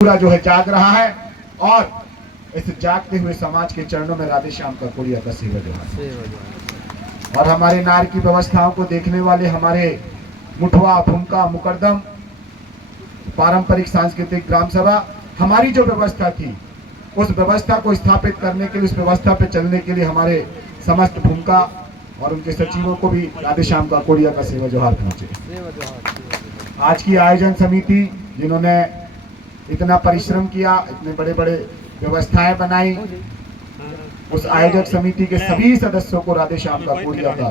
पूरा जो है जाग रहा है और इस जागते हुए समाज के चरणों में राधे श्याम का कोड़िया का सेवा जो है और हमारे नार की व्यवस्थाओं को देखने वाले हमारे मुठवा फुमका मुकरदम पारंपरिक सांस्कृतिक ग्राम सभा हमारी जो व्यवस्था थी उस व्यवस्था को स्थापित करने के लिए उस व्यवस्था पे चलने के लिए हमारे समस्त भूमिका और उनके सचिवों को भी राधे श्याम का कोड़िया का सेवा जोहार पहुंचे। आज की आयोजन समिति जिन्होंने इतना परिश्रम किया, इतने बड़े बड़े व्यवस्थाएं बनाई, उस आयोजक समिति के सभी सदस्यों को राधे श्याम का कोड़िया का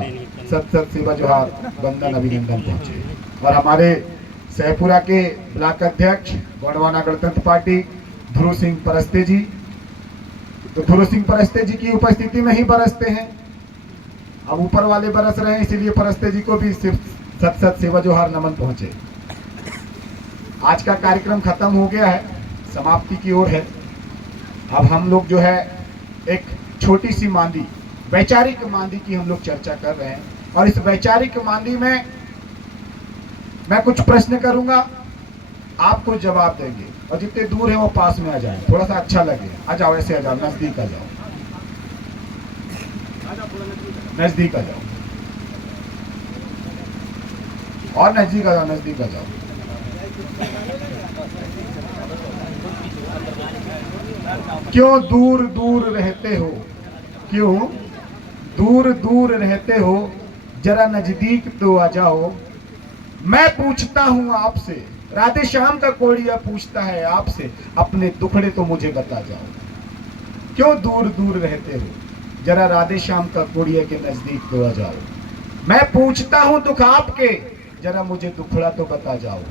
सत सत सेवा जोहार वंदन अभिनंदन पहुंचे। और हमारे सहपुरा के ब्लॉक अध्यक्ष गोंडवाना गणतंत्र पार्टी ध्रुव सिंह परस्ते जी, तो ध्रुव सिंह परस्ते जी की उपस्थिति में ही बरसते हैं, अब ऊपर वाले बरस रहे हैं, इसीलिए परस्ते जी को भी सिर्फ सत सत सेवा जोहार नमन पहुंचे। आज का कार्यक्रम खत्म हो गया है, समाप्ति की ओर है। अब हम लोग जो है एक छोटी सी मांदी, वैचारिक मांदी की हम लोग चर्चा कर रहे हैं और इस वैचारिक मांदी में मैं कुछ प्रश्न करूंगा, आपको जवाब देंगे और जितने दूर है वो पास में आ जाए, थोड़ा सा अच्छा लगे। आ जाओ, ऐसे आ जाओ, नजदीक आ जाओ, नजदीक आ जाओ और नजदीक आ जाओ, नजदीक आ जाओ। क्यों दूर दूर रहते हो, क्यों दूर दूर रहते हो, जरा नजदीक तो आ जाओ। मैं पूछता हूं आपसे, राधे श्याम का कोड़िया पूछता है आपसे, अपने दुखड़े तो मुझे बता जाओ। क्यों दूर दूर रहते हो, जरा राधे श्याम का कोड़िया के नजदीक तो आ जाओ। मैं पूछता हूं दुख आपके, जरा मुझे दुखड़ा तो बता जाओ।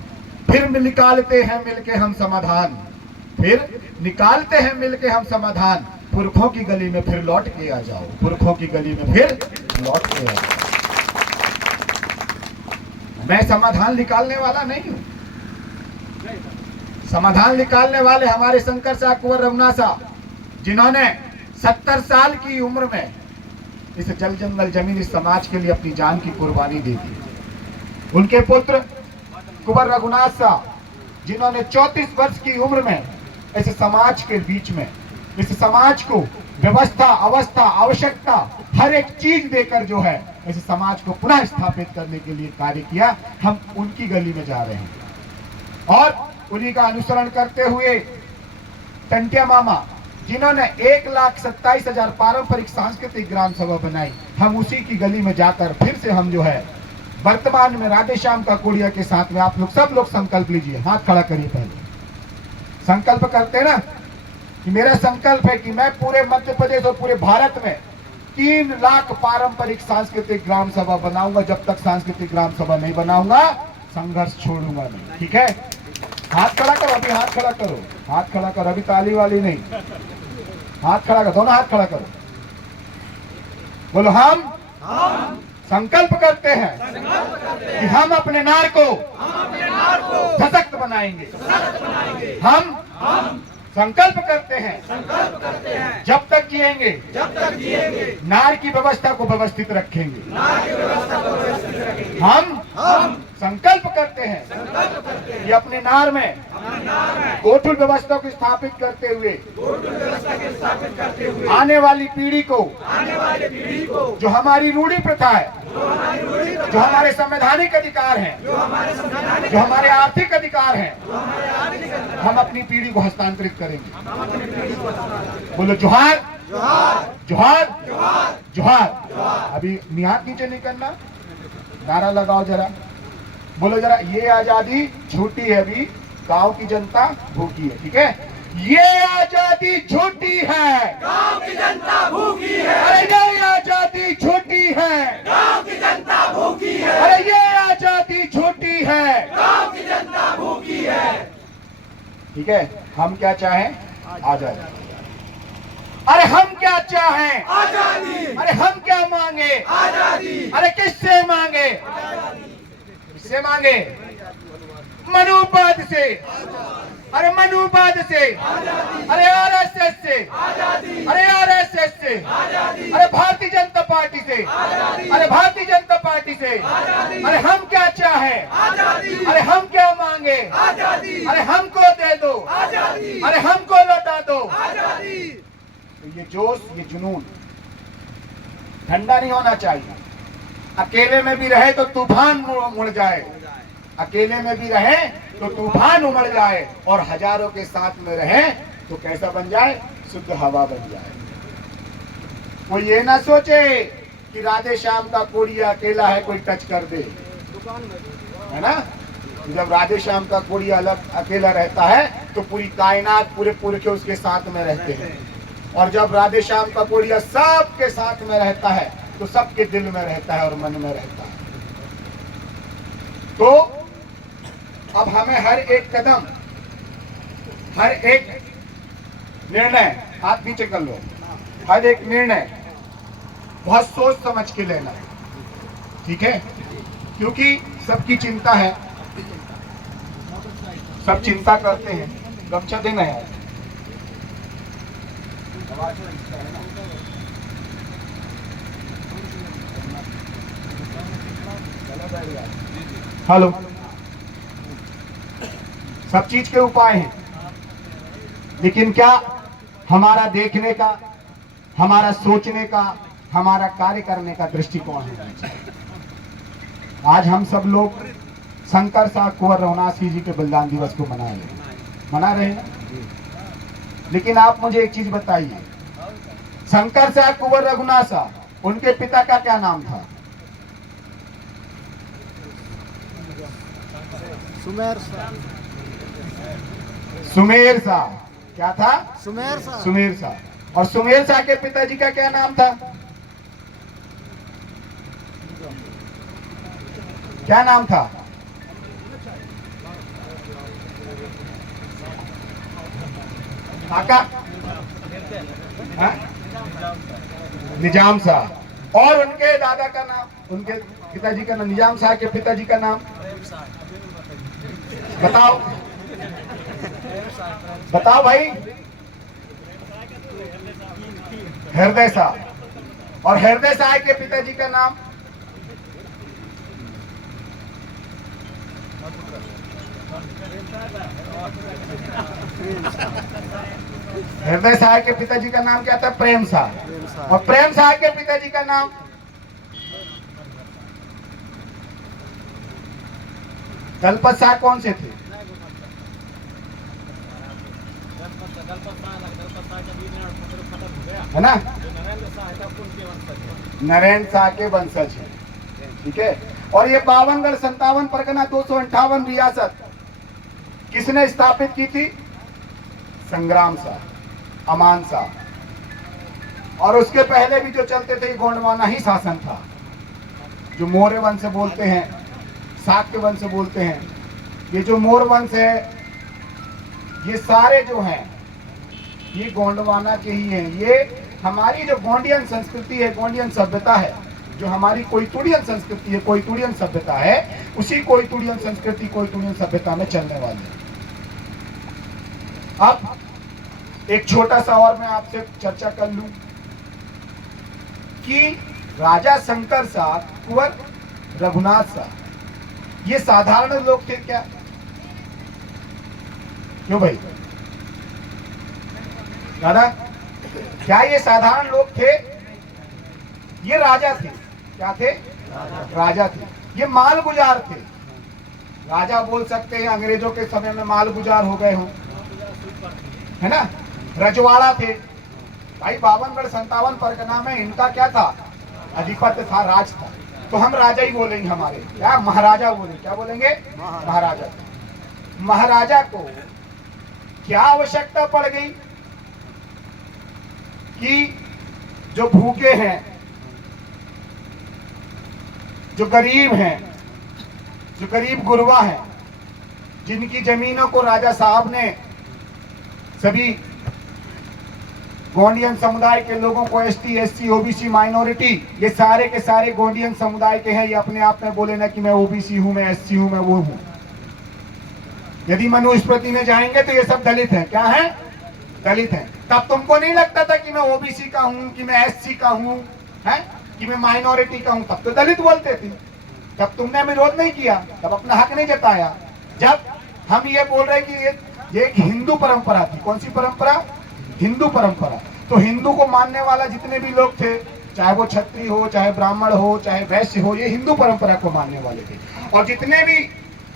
फिर निकालते हैं मिलके हम समाधान, फिर निकालते हैं मिलके हम समाधान। पुरखों की गली में फिर लौट के आ जाओ, पुरखों की गली में फिर लौट के आ जाओ। मैं समाधान निकालने वाला नहीं हूं, समाधान निकालने वाले हमारे शंकर शाह कुंवर रघुनाथ साहब, जिन्होंने 70 साल की उम्र में इस जल जंगल जमीन इस समाज के लिए अपनी जान की कुर्बानी दे दी। उनके पुत्र कुंवर रघुनाथ साहब, जिन्होंने 34 वर्ष की उम्र में इस समाज के बीच में इस समाज को व्यवस्था अवस्था आवश्यकता हर एक चीज देकर जो है इस समाज को पुनः स्थापित करने के लिए कार्य किया। हम उनकी गली में जा रहे हैं और उन्हीं का अनुसरण करते हुए टंटिया मामा, जिन्होंने 1,27,000 पारंपरिक सांस्कृतिक ग्राम सभा बनाई, हम उसी की गली में जाकर फिर से हम जो है वर्तमान में राधे श्याम का कोड़िया के साथ में आप लोग सब लोग संकल्प लीजिए, हाथ खड़ा करिए। पहले संकल्प करते ना कि मेरा संकल्प है कि मैं पूरे मध्य प्रदेश और पूरे भारत में 3 लाख पारंपरिक सांस्कृतिक ग्राम सभा बनाऊंगा। जब तक सांस्कृतिक ग्राम सभा नहीं बनाऊंगा संघर्ष छोड़ूंगा नहीं। ठीक है, हाथ खड़ा करो, अभी हाथ खड़ा करो, हाथ खड़ा करो, अभी ताली वाली नहीं, हाथ खड़ा करो, दोनों हाथ खड़ा करो। बोलो हम संकल्प करते हैं कि हम अपने नार को सशक्त बनाएंगे। हम संकल्प करते हैं जब तक जिएंगे नार की व्यवस्था को व्यवस्थित रखेंगे। हम संकल्प करते हैं कि अपने नार में गोठुल व्यवस्था को स्थापित करते हुए आने वाली पीढ़ी को जो हमारी रूढ़ी प्रथा है, जो हमारे संवैधानिक अधिकार हैं, जो हमारे आर्थिक अधिकार हैं, हम अपनी पीढ़ी को हस्तांतरित करेंगे। बोलो जोहार जोहार जोहार। अभी हाथ नीचे नहीं करना, नारा लगाओ जरा, बोलो जरा, ये आजादी झूठी है, अभी गांव की जनता भूखी है। ठीक है, ये आजादी झूठी है, गांव की जनता भूखी है। अरे ये आजादी झूठी है, गांव की जनता भूखी है। अरे ये आजादी झूठी है, गांव की जनता भूखी है। ठीक है, हम क्या चाहें? आजादी। अरे हम क्या चाहें? आजादी। अरे हम क्या मांगे? आजादी। अरे किससे मांगे? किससे मांगे? मनुवाद से। अरे मनुवाद से, अरे आरएसएस से, अरे आरएसएस से, अरे भारतीय जनता पार्टी से, अरे भारतीय जनता पार्टी से। अरे हम क्या चाहे? अरे हम क्या मांगे? अरे हमको दे दो। तो ये जोश, ये जुनून ठंडा नहीं होना चाहिए। अकेले में भी रहे तो तूफान मुड़ जाए, अकेले में भी रहे तो तूफान उमड़ जाए, और हजारों के साथ में रहे तो कैसा बन जाए? शुद्ध हवा बन जाए। कोई ये ना सोचे कि राधे श्याम का कोड़िया अकेला है, कोई टच कर दे, है ना। जब राधे श्याम का कोड़िया अलग अकेला रहता है तो पूरी कायनात, पूरे पुरखे उसके साथ में रहते हैं, और जब राधे श्याम का कोड़िया सबके साथ में रहता है तो सबके दिल में रहता है और मन में रहता है। तो अब हमें हर एक कदम, हर एक निर्णय, हाथ नीचे कर लो, हर एक निर्णय बहुत सोच समझ के लेना है, ठीक है। क्योंकि सबकी चिंता है, सब चिंता करते हैं। गमछा देना है। हेलो, सब चीज के उपाय हैं, लेकिन क्या हमारा देखने का, हमारा सोचने का, हमारा कार्य करने का दृष्टिकोण है। आज हम सब लोग शंकर साहब कुंवर रघुनाथसिंह जी के बलिदान दिवस को मना रहे हैं, लेकिन आप मुझे एक चीज बताइए, शंकर साहब कुंवर रघुनाथ साहब, उनके पिता का क्या नाम था? सुमेर साहब। क्या था? सुमेर साहब। और सुमेर साहब के पिताजी का क्या नाम था? क्या नाम था? काका? निजाम साहब। और उनके दादा का नाम, उनके पिताजी का नाम, निजाम साहब के पिताजी का नाम बताओ, बताओ भाई। हृदय साहब। और हृदय साहब के पिताजी का नाम? हृदय साहब के पिताजी का नाम क्या था? प्रेम साहब। और प्रेम साहब के पिताजी का नाम? दलपत साहब कौन से थे? है ना, नरेंद्र शाह के वंशज है, ठीक है। और ये 52 गढ़ 57 परगना 258 रियासत किसने स्थापित की थी? संग्राम शाह, अमान शाह। और उसके पहले भी जो चलते थे गोंडवाना ही शासन था, जो मौर्य वंश बोलते हैं, शाक्य वंश बोलते हैं। ये जो मौर्य वंश है, ये सारे जो हैं ये गोंडवाना के ही हैं। ये हमारी जो गोंडियन संस्कृति है, गोंडियन सभ्यता है, जो हमारी कोयतुड़ियन संस्कृति है, कोयतुड़ियन सभ्यता है, उसी कोयतुड़ियन संस्कृति, कोयतुड़ियन सभ्यता में चलने वाली है। अब एक छोटा सा और मैं आपसे चर्चा कर लूं कि राजा शंकर शाह कुंवर रघुनाथ शाह ये साधारण लोग थे क्या? क्यों भाई दादा, क्या ये साधारण लोग थे? ये राजा थे। क्या थे? राजा थे। ये माल गुजार थे। राजा बोल सकते हैं, अंग्रेजों के समय में माल गुजार हो गए हों, है ना। रजवाड़ा थे भाई, 52 गढ़ 57 परगना में इनका क्या था? अधिपत्य था, राज था। तो हम राजा ही बोलेंगे, हमारे क्या महाराजा बोलेंगे, क्या बोलेंगे? महाराजा। महाराजा को क्या आवश्यकता पड़ गई कि जो भूखे हैं, जो गरीब हैं, जो गरीब गुरबा हैं, जिनकी जमीनों को राजा साहब ने सभी गोंडियन समुदाय के लोगों को, एसटी, एससी, ओबीसी, माइनॉरिटी, ये सारे के सारे गोंडियन समुदाय के हैं। ये अपने आप में बोले ना कि मैं ओबीसी हूं, मैं एससी हूं, मैं वो हूं। यदि मनुस्मृति में जाएंगे तो ये सब दलित हैं। क्या है? दलित हैं। तब तुमको नहीं लगता था कि मैं ओबीसी का हूं, कि मैं एससी का हूं, है कि मैं माइनॉरिटी का हूं? तब तो दलित बोलते थे, तब तुमने विरोध नहीं किया, तब अपना हक नहीं जताया। जब हम ये बोल रहे कि ये एक हिंदू परंपरा थी। कौन सी परंपरा? हिंदू परंपरा। तो हिंदू को मानने वाला जितने भी लोग थे, चाहे वो क्षत्रिय हो, चाहे ब्राह्मण हो, चाहे वैश्य हो, ये हिंदू परंपरा को मानने वाले थे। और जितने भी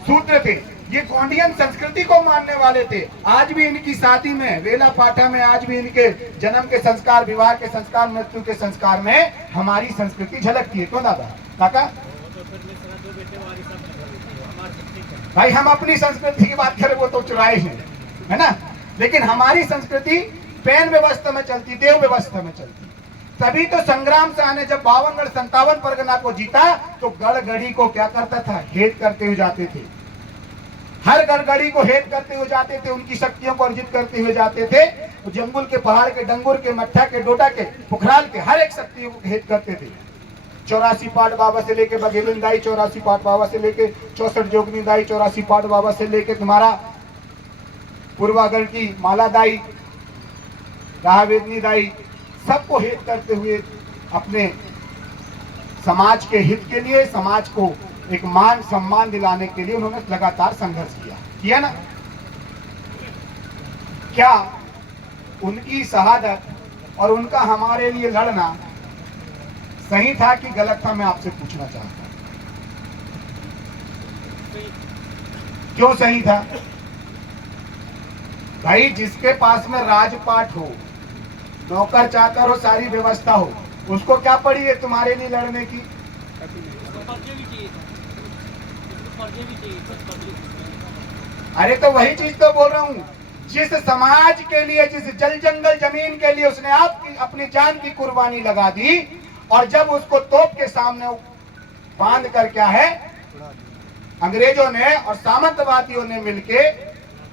शूद्र थे ये गोंडियन संस्कृति को मानने वाले थे। आज भी इनकी शादी में, वेला पाठा में, आज भी इनके जन्म के संस्कार, विवाह के संस्कार, मृत्यु के संस्कार में हमारी संस्कृति झलकती है। क्यों दादा काका? भाई हम अपनी संस्कृति की बात करें वो तो चुराए हैं, है ना, लेकिन हमारी संस्कृति पैन व्यवस्था में चलती, देव व्यवस्था में चलती। तभी तो संग्राम से आने जब 52 57 परगना को जीता तो गढ़गढ़ी को क्या करता था? हेट करते हुए जाते थे। हर गढ़गढ़ी को हेट करते हुए जाते थे, उनकी शक्तियों को अर्जित करते हुए जाते थे। तो जंगल के, पहाड़ के, डंगुर के, मट्ठा के, डोडा के, पुखराल के हर एक शक्तियों को हेट करते थे। 84 पाट बाबा से लेके बघेलन दाई, 84 पाट बाबा से लेके 64 जोगनी दाई, 84 पाट बाबा से लेके तुम्हारा पूर्वागढ़ की माला दाई, राहवेदनी दाई, सबको हेट करते हुए अपने समाज के हित के लिए, समाज को एक मान सम्मान दिलाने के लिए उन्होंने लगातार संघर्ष किया ना। क्या उनकी शहादत और उनका हमारे लिए लड़ना सही था कि गलत था? मैं आपसे पूछना चाहता हूं, क्यों सही था? भाई जिसके पास में राजपाट हो, नौकर चाकर हो, सारी व्यवस्था हो, उसको क्या पड़ी है तुम्हारे लिए लड़ने की? अरे तो वही चीज तो बोल रहा हूं, जिस समाज के लिए, जिस जल जंगल जमीन के लिए उसने अपनी जान की कुर्बानी लगा दी, और जब उसको तोप के सामने बांध कर क्या है अंग्रेजों ने और सामंतवादियों ने मिलके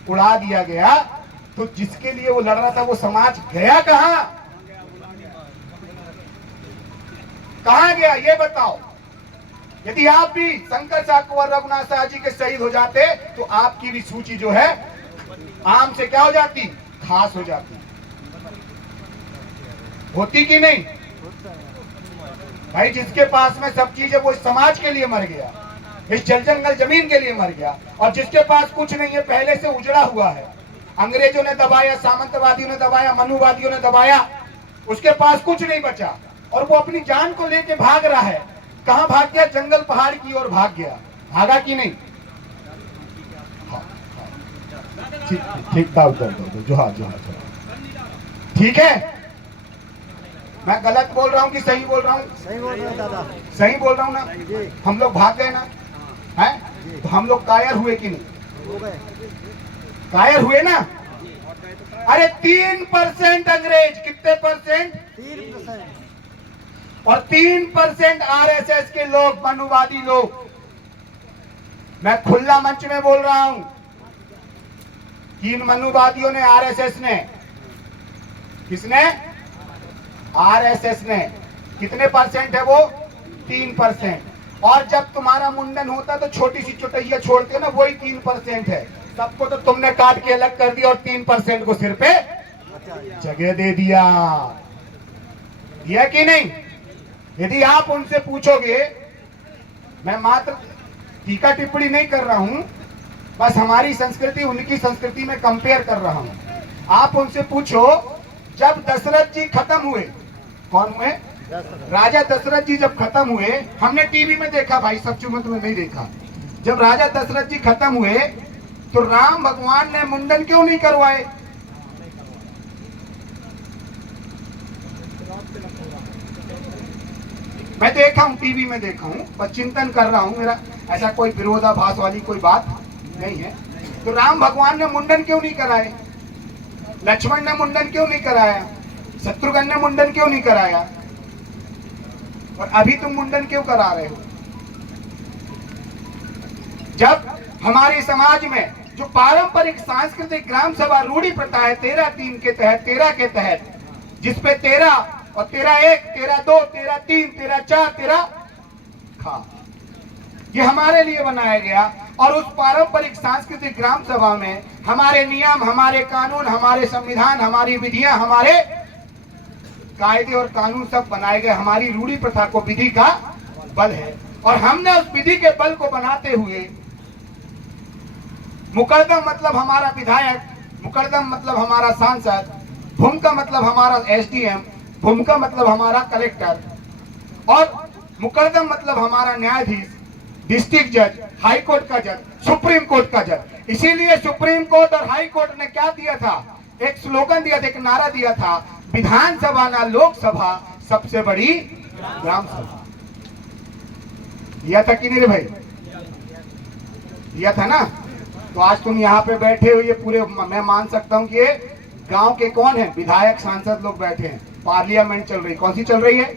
उड़ा दिया गया, तो जिसके लिए वो लड़ रहा था वो समाज गया कहां? कहां गया ये बताओ। यदि आप भी शंकर शाह कुंवर रघुनाथ शाह जी के शहीद हो जाते तो आपकी भी सूची जो है आम से क्या हो जाती? खास हो जाती। होती कि नहीं? भाई जिसके पास में सब चीज है वो इस समाज के लिए मर गया, इस जल जंगल जमीन के लिए मर गया। और जिसके पास कुछ नहीं है, पहले से उजड़ा हुआ है, अंग्रेजों ने दबाया, सामंतवादियों ने दबाया, मनुवादियों ने दबाया, उसके पास कुछ नहीं बचा और वो अपनी जान को लेके भाग रहा है। कहां भाग गया? जंगल पहाड़ की ओर भाग गया। भागा कि नहीं? ठीक था उत्तर दो, जोहार जोहार। ठीक है, मैं गलत बोल रहा हूँ कि सही बोल रहा हूँ? सही बोल रहे हैं दादा। सही बोल रहा हूँ ना? हम लोग भाग गए ना, हैं? तो हम लोग कायर हुए कि नहीं? हो गए। कायर हुए ना? अरे 3% अंग्रेज, कितने परसेंट? 3%। और 3% आरएसएस के लोग, मनुवादी लोग। मैं खुला मंच में बोल रहा हूं, तीन मनुवादियों ने, आरएसएस ने, किसने? आरएसएस ने। कितने परसेंट है वो? 3%। और जब तुम्हारा मुंडन होता तो छोटी सी चुटैया छोड़ते ना, वही 3% है। सबको तो तुमने काट के अलग कर दिया और 3% को सिर पे जगह दे दिया कि नहीं? यदि आप उनसे पूछोगे, मैं मात्र टीका टिप्पणी नहीं कर रहा हूं, बस हमारी संस्कृति उनकी संस्कृति में कंपेयर कर रहा हूं। आप उनसे पूछो, जब दशरथ जी खत्म हुए, कौन हुए? राजा दशरथ जी जब खत्म हुए, हमने टीवी में देखा भाई, सचमुच में नहीं देखा। जब राजा दशरथ जी खत्म हुए तो राम भगवान ने मुंडन क्यों नहीं करवाए? मैं देखा हूं, टीवी में देखा हूं, बस चिंतन कर रहा हूं, मेरा ऐसा कोई विरोधाभास वाली कोई बात नहीं है। तो राम भगवान ने मुंडन क्यों नहीं कराए? लक्ष्मण ने मुंडन क्यों नहीं कराया? शत्रुघ्न ने मुंडन क्यों नहीं कराया? और अभी तुम मुंडन क्यों करा रहे हो? जब हमारे समाज में जो पारंपरिक सांस्कृतिक ग्राम सभा रूढ़ी प्रथा है 13-3 के तहत, 13 के तहत, जिसपे 13 और 13-1, 13-2, 13-3, 13-4, 13 खा, ये हमारे लिए बनाया गया। और उस पारंपरिक सांस्कृतिक ग्राम सभा में हमारे नियम, हमारे कानून, हमारे संविधान, हमारी विधियां, हमारे कायदे और कानून सब बनाए गए। हमारी रूढ़ी प्रथा को विधि का बल है और हमने उस विधि के बल को बनाते हुए, मुकदम मतलब हमारा विधायक, मुकदम मतलब हमारा सांसद, भूम का मतलब हमारा एसडीएम, भूम का मतलब हमारा कलेक्टर, और मुकद्दम मतलब हमारा न्यायाधीश, डिस्ट्रिक्ट जज, हाई कोर्ट का जज, सुप्रीम कोर्ट का जज। इसीलिए सुप्रीम कोर्ट और हाई कोर्ट ने क्या दिया था, एक स्लोगन दिया था, एक नारा दिया था, विधानसभा ना लोकसभा, सबसे बड़ी ग्राम सभा। दिया था कि नहीं रे भाई? दिया था ना। तो आज तुम यहाँ पे बैठे हो, ये पूरे मैं मान सकता हूँ कि ये गांव के कौन है, विधायक सांसद लोग बैठे हैं, पार्लियामेंट चल रही, कौन सी चल रही है?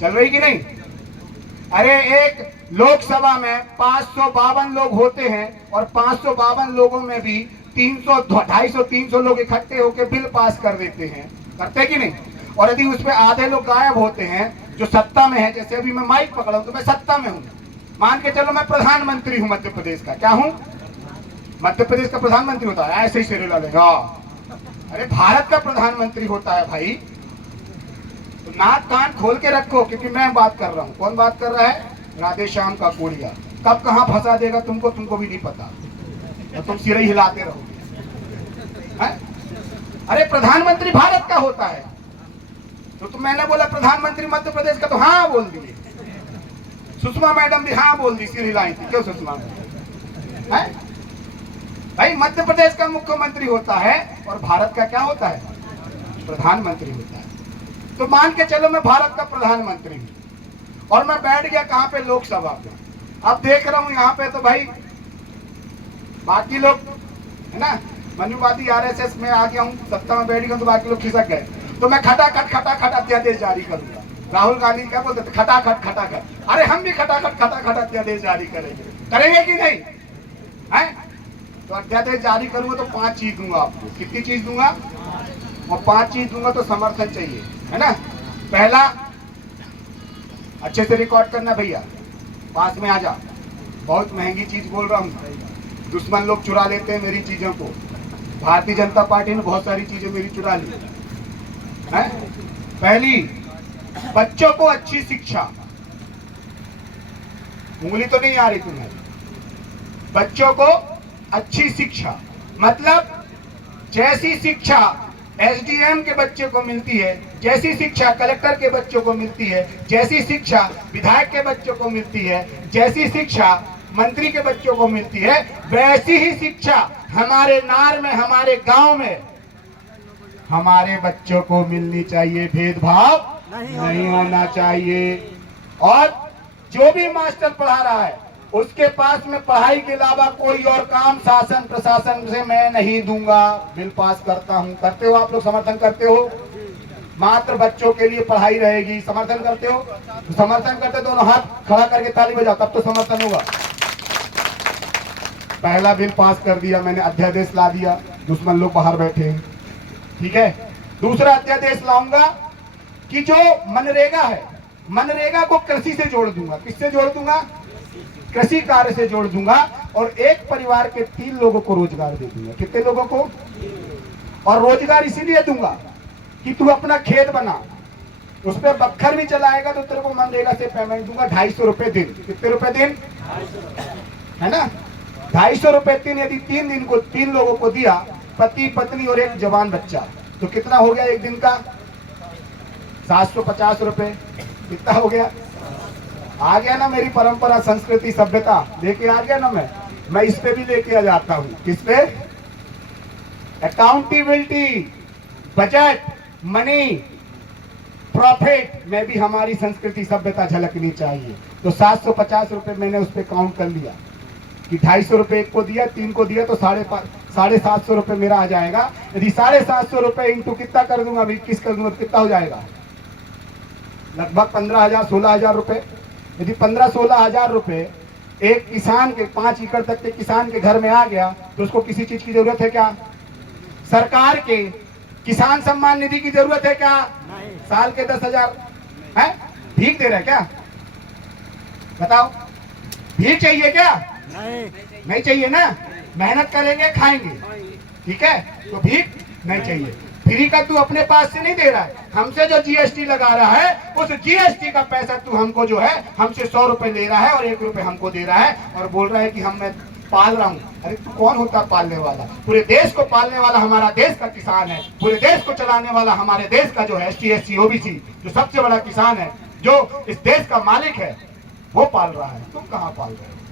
चल रही कि नहीं? अरे एक लोकसभा में 552 लोग होते हैं और 552 लोगों में भी 300, 250, 300 लोग इकट्ठे होकर बिल पास कर देते हैं, करते कि नहीं? और यदि उसमें आधे लोग गायब होते हैं जो सत्ता में है, जैसे अभी मैं माइक पकड़ा हूं तो मैं सत्ता में हूं, मान के चलो मैं प्रधानमंत्री हूं मध्य प्रदेश का, क्या हूं? मध्य प्रदेश का प्रधानमंत्री होता है, ऐसे ही शेरे लालेगा। अरे भारत का प्रधानमंत्री होता है भाई। तो नाक कान खोल के रखो, क्योंकि मैं बात कर रहा हूं। कौन बात कर रहा है? राधेश्याम का कोड़िया। कब कहां फंसा देगा तुमको भी नहीं पता, तो तुम सिरे हिलाते रहोगे। अरे प्रधानमंत्री भारत का होता है। तो मैंने बोला प्रधानमंत्री मध्य प्रदेश का, तो हाँ बोल दिए। सुषमा मैडम भी हाँ बोल दी, सिर हिलाई थी। क्यों सुषमा मैडम? भाई मध्य प्रदेश का मुख्यमंत्री होता है और भारत का क्या होता है? प्रधानमंत्री होता है। तो मान के चलो मैं भारत का प्रधानमंत्री हूं और मैं बैठ गया कहां पे? लोकसभा पे। अब देख रहा हूं यहाँ पे तो भाई बाकी लोग है ना, मनुवादी आरएसएस में आ गया हूं, सत्ता में बैठ गया तो बाकी लोग खिसक गए। तो मैं खटाखट अध्यादेश जारी करूंगा। राहुल गांधी क्या बोलते थे? खटाखट। अरे हम भी खटाखट अध्यादेश जारी करेंगे कि नहीं? है तो अध्यादेश जारी करूंगा तो 5 चीज दूंगा आपको। कितनी चीज दूंगा? और 5 चीज दूंगा तो समर्थन चाहिए, है ना। पहला, अच्छे से रिकॉर्ड करना भैया, पास में आ जा, बहुत महंगी चीज बोल रहा हूं। दुश्मन लोग चुरा लेते हैं मेरी चीजों को। भारतीय जनता पार्टी ने बहुत सारी चीजें मेरी चुरा ली है। पहली, बच्चों को अच्छी शिक्षा। उंगली तो नहीं आ रही तुम्हें? बच्चों को अच्छी शिक्षा मतलब जैसी शिक्षा एसडीएम के बच्चे को मिलती है, जैसी शिक्षा कलेक्टर के बच्चों को मिलती है, जैसी शिक्षा विधायक के बच्चों को मिलती है, जैसी शिक्षा मंत्री के बच्चों को मिलती है, वैसी ही शिक्षा हमारे नार में, हमारे गांव में हमारे बच्चों को मिलनी चाहिए। भेदभाव नहीं होना चाहिए। और जो भी मास्टर पढ़ा रहा है उसके पास में पढ़ाई के अलावा कोई और काम शासन प्रशासन से मैं नहीं दूंगा। बिल पास करता हूं। करते हो आप लोग? समर्थन करते हो? मात्र बच्चों के लिए पढ़ाई रहेगी। समर्थन करते हो? तो समर्थन करते दोनों हाथ खड़ा करके ताली बजाओ, तब तो समर्थन होगा। पहला बिल पास कर दिया मैंने, अध्यादेश ला दिया, दुश्मन लोग बाहर बैठे हैं, ठीक है। दूसरा अध्यादेश लाऊंगा कि जो मनरेगा है, मनरेगा को कृषि से जोड़ दूंगा। किससे जोड़ दूंगा? कृषि कार्य से जोड़ दूंगा। और एक परिवार के 3 लोगों को रोजगार दे दूंगा। कितने लोगों को? और रोजगार इसीलिए दूंगा कि तू अपना खेत बना, उस पर बखर भी चलाएगा तो तेरे को मनरेगा से पेमेंट दूंगा 250 रुपए दिन। कितने रुपए दिन? है ना, 250 रुपए दिन। यदि 3 दिन को 3 लोगों को दिया, पति पत्नी और एक जवान बच्चा, तो कितना हो गया एक दिन का? 750 रुपए। कितना हो गया? आ गया ना मेरी परंपरा, संस्कृति, सभ्यता लेके आ गया ना। मैं इस पे भी लेके आ जाता हूं। किस पे? अकाउंटेबिलिटी, बजट, मनी, प्रॉफिट में भी हमारी संस्कृति सभ्यता झलकनी चाहिए। तो 750 रुपए मैंने उस पर काउंट कर लिया कि 250 रुपए एक को दिया, 3 को दिया, तो 750 रुपए मेरा आ जाएगा। यदि 750 रुपए इंटू कितना कर दूंगा, 21 कर दूंगा, कितना हो जाएगा? लगभग 15,000 16,000 रुपए। यदि 15-16 हजार रुपए एक किसान के 5 एकड़ तक के किसान के घर में आ गया तो उसको किसी चीज की जरूरत है क्या? सरकार के किसान सम्मान निधि की जरूरत है क्या? नहीं। साल के 10,000 है, भीख दे रहा है क्या? बताओ, भीख चाहिए क्या? नहीं चाहिए ना। मेहनत करेंगे, खाएंगे, ठीक है। तो भीख नहीं चाहिए। फ्री का तू अपने पास से नहीं दे रहा है, हमसे जो जीएसटी लगा रहा है उस जीएसटी का पैसा तू हमको जो है हमसे 100 रुपए ले रहा है और 1 रुपए हमको दे रहा है और बोल रहा है कि पाल रहा हूँ। अरे तू कौन होता है पालने वाला? पूरे देश को पालने वाला हमारा देश का किसान है। पूरे देश को चलाने वाला हमारे देश का जो है ST SC OBC जो सबसे बड़ा किसान है, जो इस देश का मालिक है, वो पाल रहा है। तुम कहाँ पाल रहे हो?